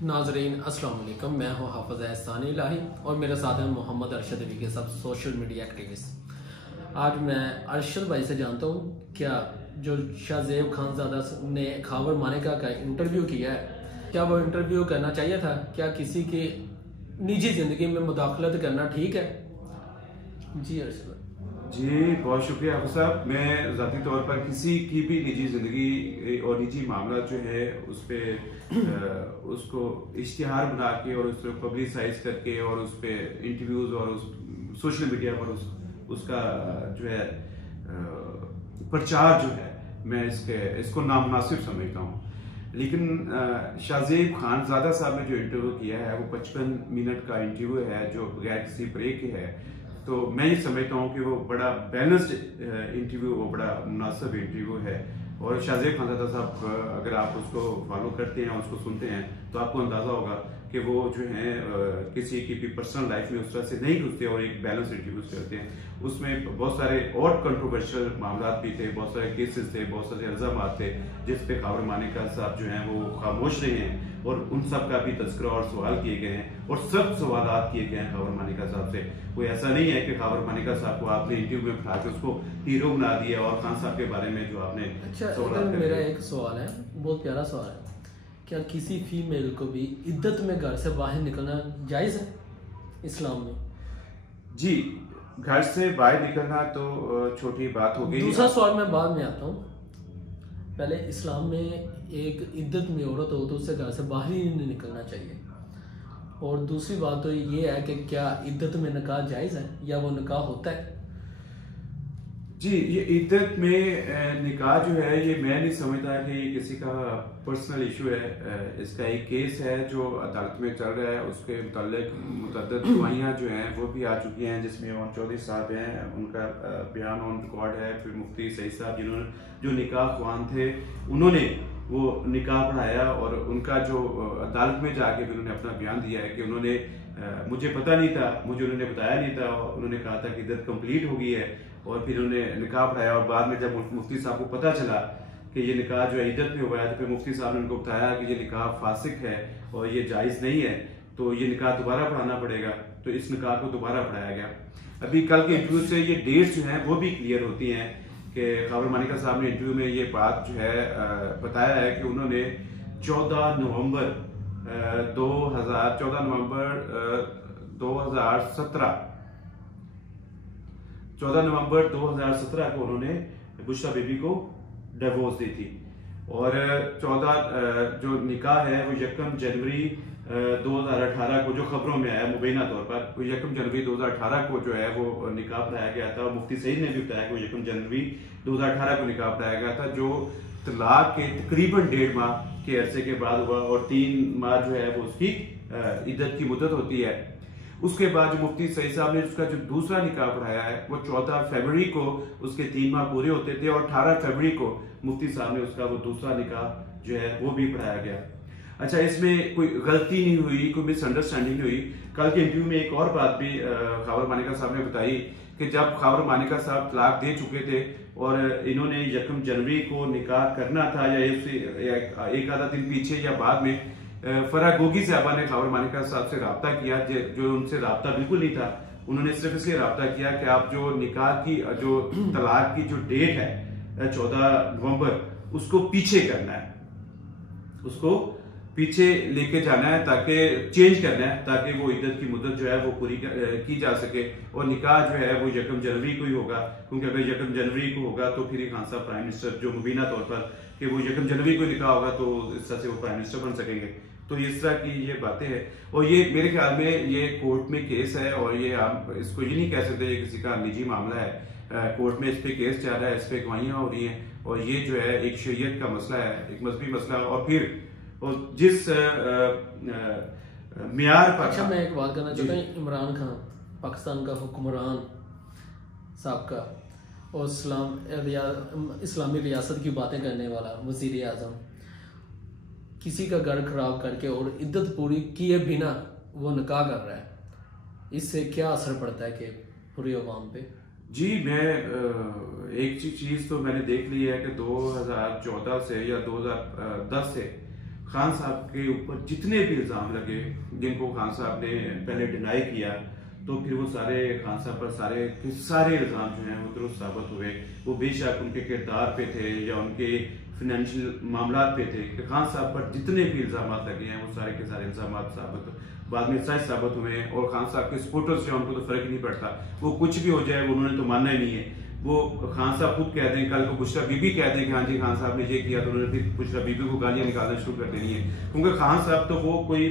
नाजरीन अस्सलाम वालेकुम, मैं हूं हाफिज एहसानी इलाही और मेरे साथ हैं मोहम्मद अरशद अली के सब सोशल मीडिया एक्टिविस्ट। आज मैं अरशद भाई से जानता हूं क्या जो शाहजेब खानजादा ने खबर मानिका का इंटरव्यू किया है, क्या वो इंटरव्यू करना चाहिए था? क्या किसी की निजी ज़िंदगी में मुदाखलत करना ठीक है? जी अरशद जी बहुत शुक्रिया हाफिज साहब। मैं ज़ाती तौर पर किसी की भी निजी ज़िंदगी और निजी मामला जो है उस पर उसको इश्तिहार बना के और उसको पब्लिसाइज करके और उस पर इंटरव्यूज़ और उस सोशल मीडिया पर उसका जो है प्रचार जो है मैं इसको नामुनासिब समझता हूँ। लेकिन शाहजेब खानजादा साहब ने जो इंटरव्यू किया है वो 55 मिनट का इंटरव्यू है जो बगैर किसी ब्रेक के है। तो मैं ये समझता हूँ कि वो बड़ा बैलेंस्ड इंटरव्यू, वो बड़ा मुनासिब इंटरव्यू है। और शाहजेब खानजादा साहब अगर आप उसको फॉलो करते हैं, उसको सुनते हैं तो आपको अंदाज़ा होगा कि वो जो है किसी की भी पर्सनल लाइफ में उस तरह से नहीं घुसते और एक बैलेंस इंटरव्यूज करते हैं। उसमें बहुत सारे और कंट्रोवर्शियल मामला भी थे, बहुत सारे केसेस थे, बहुत सारे इल्जाम थे जिस पे खबर मानिका साहब जो हैं वो खामोश रहे हैं और उन सब का भी तस्करा और सवाल किए गए हैं और सब सवाल किए गए हैं खबर मानिका साहब से। कोई ऐसा नहीं है कि खबर मानिका साहब को आपने इंटरव्यू में बिठा के उसको हीरो बना दिया और खान साहब के बारे में जो आपने मेरा एक सवाल है, बहुत प्यारा सवाल है। क्या किसी फीमेल को भी इद्दत में घर से बाहर निकलना जायज़ है इस्लाम में? जी, घर से बाहर निकलना तो छोटी बात हो गई। दूसरा सवाल मैं बाद में आता हूँ। पहले इस्लाम में एक इद्दत में औरत हो तो उससे घर से बाहर ही नहीं निकलना चाहिए। और दूसरी बात तो ये है कि क्या इद्दत में निकाह जायज़ है या वो निकाह होता है? जी, ये इद्दत में निकाह जो है ये मैं नहीं समझता कि ये किसी का पर्सनल इशू है। इसका एक केस है जो अदालत में चल रहा है, उसके मुताल्लिक मुतअद्दिद गवाहियाँ जो हैं वो भी आ चुकी हैं, जिसमें ओन चौधरी साहब हैं, उनका बयान ऑन रिकॉर्ड है। फिर मुफ्ती सईद साहब जिन्होंने जो निकाह ख्वान थे उन्होंने वो निकाह पढ़ाया और उनका जो अदालत में जाके भी उन्होंने अपना बयान दिया है कि उन्होंने मुझे पता नहीं था, मुझे उन्होंने बताया नहीं था और उन्होंने कहा था कि इद्दत कंप्लीट हो गई है और फिर उन्होंने निकाह पढ़ाया और बाद में जब मुफ्ती साहब को पता चला कि ये निकाह जो है इद्दत में हुआ है तो फिर मुफ्ती साहब ने उनको बताया कि ये निकाह फासिक है और ये जायज़ नहीं है, तो ये निकाह दोबारा पढ़ाना पड़ेगा। तो इस निकाह को दोबारा पढ़ाया गया। अभी कल के इंटरव्यू से ये डेट्स जो हैं वो भी क्लियर होती हैं कि खबर मानिका साहब ने इंटरव्यू में ये बात जो है बताया है कि उन्होंने 14 नवंबर 2017 को उन्होंने बुशरा बीबी को डिवोर्स दी थी और 14 जो निकाह है वो 1 जनवरी 2018 को जो खबरों में आया मुबैना तौर पर, वो 1 जनवरी 2018 को जो है वो निकाह पढ़ाया गया था। मुफ्ती सईद ने भी बताया कि 1 जनवरी 2018 को निकाह पढ़ाया गया था, जो तलाक के तकरीबन 1.5 माह के अरसे के बाद हुआ और 3 माह जो है वो उसकी इद्दत की मुद्दत होती है। उसके बाद जो मुफ्ती सईद साहब ने उसका जो दूसरा निकाह पढ़ाया है वो 14 फरवरी को उसके 3 माह पूरे होते थे और 18 फरवरी को मुफ्ती साहब ने उसका वो दूसरा निकाह जो है वो भी पढ़ाया गया। अच्छा, इसमें कोई गलती नहीं हुई, कोई मिसअंडरस्टैंडिंग नहीं हुई। कल के इंटरव्यू में एक और बात भी खबर मानिका साहब ने बताई कि जब खबर मानिका साहब तलाक दे चुके थे और इन्होंने 1 जनवरी को निकाह करना था या एक आधा दिन पीछे या बाद में, फरा गोगी साहबा ने खबर मानिका साहब से रब्ता किया जो उनसे रब्ता बिल्कुल नहीं था। उन्होंने सिर्फ इसलिए रब्ता किया कि आप जो निकाह की जो तलाक की जो डेट है 14 नवंबर उसको पीछे करना है, उसको पीछे लेके जाना है ताकि चेंज करना है ताकि वो इद्दत की मुद्दत जो है वो पूरी की जा सके और निकाह जो है वो 1 जनवरी को ही होगा, क्योंकि अगर 1 जनवरी को होगा तो फिर खान साहब प्राइम मिनिस्टर जो मुबीना तौर पर कि वो 1 जनवरी को निकाह होगा तो इस तरह से वो प्राइम मिनिस्टर बन सकेंगे। तो इस तरह की ये बातें हैं और ये मेरे ख्याल में ये कोर्ट में केस है और ये आप इसको ये नहीं कह सकते ये किसी का निजी मामला है। कोर्ट में इस पे केस चल रहा है, इस पे गवाहियां हो रही हैं और ये जो है एक शरीयत का मसला है, एक मजहबी मसला और फिर और जिस मियार पर। अच्छा, मैं एक बात करना चाहता हूँ। इमरान खान पाकिस्तान का हुक्मरान साहब का और इस्लामी रियासत की बातें करने वाला वजीर आजम किसी का घर खराब करके और इद्दत पूरी किए बिना वो निकाह कर रहा है, इससे क्या असर पड़ता है कि पूरी अवाम पे? जी, मैं एक चीज़ तो मैंने देख ली है कि 2014 से या 2010 से खान साहब के ऊपर जितने भी इल्ज़ाम लगे, जिनको खान साहब ने पहले डिनाई किया, तो फिर वो सारे खान साहब पर सारे इल्ज़ाम जो हैं वो दुरुस्त साबित हुए। वो बेशक उनके किरदार पे थे या उनके फिनेंशियल मामला पे थे, कि खान साहब पर जितने भी इल्ज़ाम लगे हैं वो सारे के सारे इल्ज़ाम बाद में सच साबित हुए। और खान साहब के सपोर्टर्स जो उनको तो फर्क ही नहीं पड़ता, वो कुछ भी हो जाए वो उन्होंने तो मानना ही नहीं है। वो खान साहब खुद कह दें, कल को बुशरा बीबी कह दें कि हाँ जी खान साहब ने ये किया, तो उन्होंने फिर बुशरा बीबी को गालियां निकालना शुरू कर देनी है। क्योंकि खान साहब तो वो कोई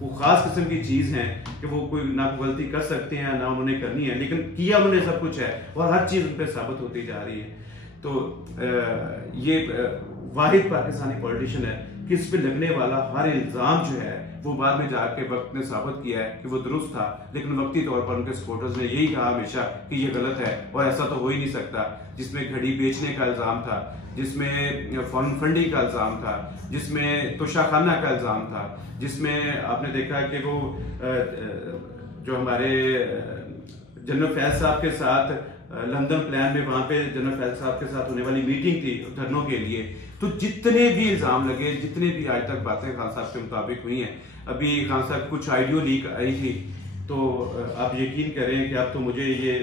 वो खास किस्म की चीज है कि वो कोई ना गलती कर सकते हैं ना उन्होंने करनी है, लेकिन किया उन्होंने सब कुछ है और हर चीज उन पर साबित होती जा रही है। तो ये वाहिद पाकिस्तानी पॉलिटिशियन है कि इस पे लगने वाला हर इल्जाम जो है वो बाद में जाके वक्त ने साबित किया है कि वो दुरुस्त था, लेकिन वक्ती तौर पर उनके सपोर्टर्स ने यही कहा हमेशा कि ये गलत है और ऐसा तो हो ही नहीं सकता। जिसमें घड़ी बेचने का इल्जाम था, जिसमें फॉरेन फंडिंग का इल्जाम था, जिसमें तोशाखाना का इल्जाम था, जिसमें आपने देखा कि वो जो हमारे जनरल फैज साहब के साथ लंदन प्लान में वहां पे जनरल फैज साहब के साथ होने वाली मीटिंग थी धरनों के लिए, तो जितने भी इल्जाम लगे, जितने भी आज तक बातें खान साहब के मुताबिक हुई हैं, अभी खान साहब कुछ आइडियो लीक आई थी, तो आप यकीन करें कि अब तो मुझे ये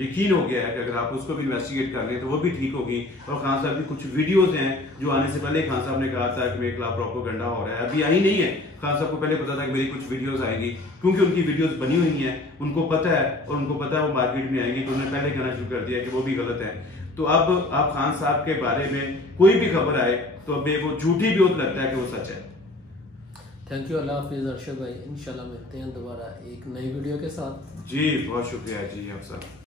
यकीन हो गया है कि अगर आप उसको भी इन्वेस्टिगेट कर लें तो वो भी ठीक होगी। और खान साहब की कुछ वीडियोस हैं जो आने से पहले खान साहब ने कहा था कि मेरे खिलाफ प्रोपेगेंडा हो रहा है, अभी आई नहीं है। खान साहब को पहले पता था कि मेरी कुछ वीडियोस आएंगी, क्योंकि उनकी वीडियोस बनी हुई हैं, उनको पता है और उनको पता है वो मार्केट में आएंगी, तो उन्होंने पहले कहना शुरू कर दिया कि वो भी गलत है। तो अब आप खान साहब के बारे में कोई भी खबर आए तो अब वो झूठी भी होता लगता है कि वो सच है। थैंक यू, अल्लाह हाफिज़ अरशद भाई। इंशाल्लाह मिलते हैं दोबारा एक नई वीडियो के साथ। जी बहुत शुक्रिया जी आप सब।